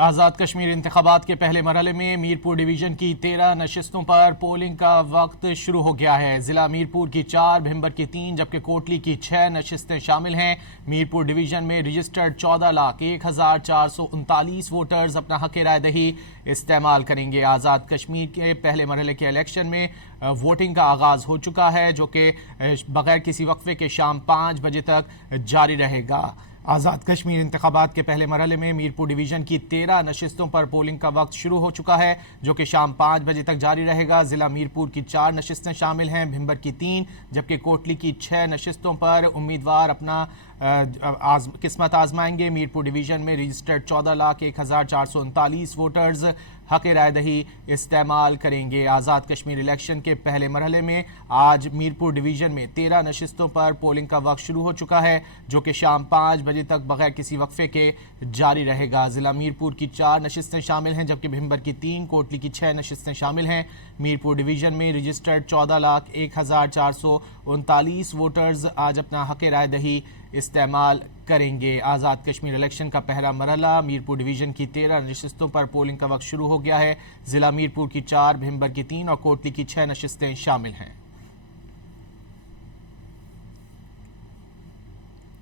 आज़ाद कश्मीर इंतखाबात के पहले मरहले में मीरपुर डिवीजन की 13 नशिस्तों पर पोलिंग का वक्त शुरू हो गया है। जिला मीरपुर की 4, भिंबर की 3 जबकि कोटली की 6 नशिस्तें शामिल हैं। मीरपुर डिवीजन में रजिस्टर्ड 14,01,439 वोटर्स अपना हक राय दही इस्तेमाल करेंगे। आज़ाद कश्मीर के पहले मरहले के इलेक्शन में वोटिंग का आगाज़ हो चुका है, जो कि बगैर किसी वक्फे के शाम 5 बजे तक जारी रहेगा। आज़ाद कश्मीर इंतखाबात के पहले मरहले में मीरपुर डिवीजन की 13 नशिस्तों पर पोलिंग का वक्त शुरू हो चुका है, जो कि शाम 5 बजे तक जारी रहेगा। जिला मीरपुर की 4 नशिस्तें शामिल हैं, भिंबर की 3 जबकि कोटली की 6 नशिस्तों पर उम्मीदवार अपना किस्मत आजमाएंगे। मीरपुर डिवीजन में रजिस्टर्ड 14,01,439 वोटर्स हक राय दही इस्तेमाल करेंगे। आज़ाद कश्मीर इलेक्शन के पहले मरहले में आज मीरपुर डिवीजन में 13 नशिस्तों पर पोलिंग का वक्त शुरू हो चुका है, जो कि शाम 5 बजे तक बगैर किसी वक्फे के जारी रहेगा। जिला मीरपुर की 4 नशिस्तें शामिल हैं, जबकि भिंबर की 3, कोटली की 6 नशिस्तें शामिल हैं। मीरपुर डिवीजन में रजिस्टर्ड 14,01,439 वोटर्स आज अपना हक राय दही इस्तेमाल करेंगे। आज़ाद कश्मीर इलेक्शन का पहला मरहला मीरपुर डिवीजन की 13 नशिस्तों पर पोलिंग का वक्त शुरू हो गया है। जिला मीरपुर की 4, भिंबर की 3 और कोटली की 6 नशिस्तें शामिल हैं।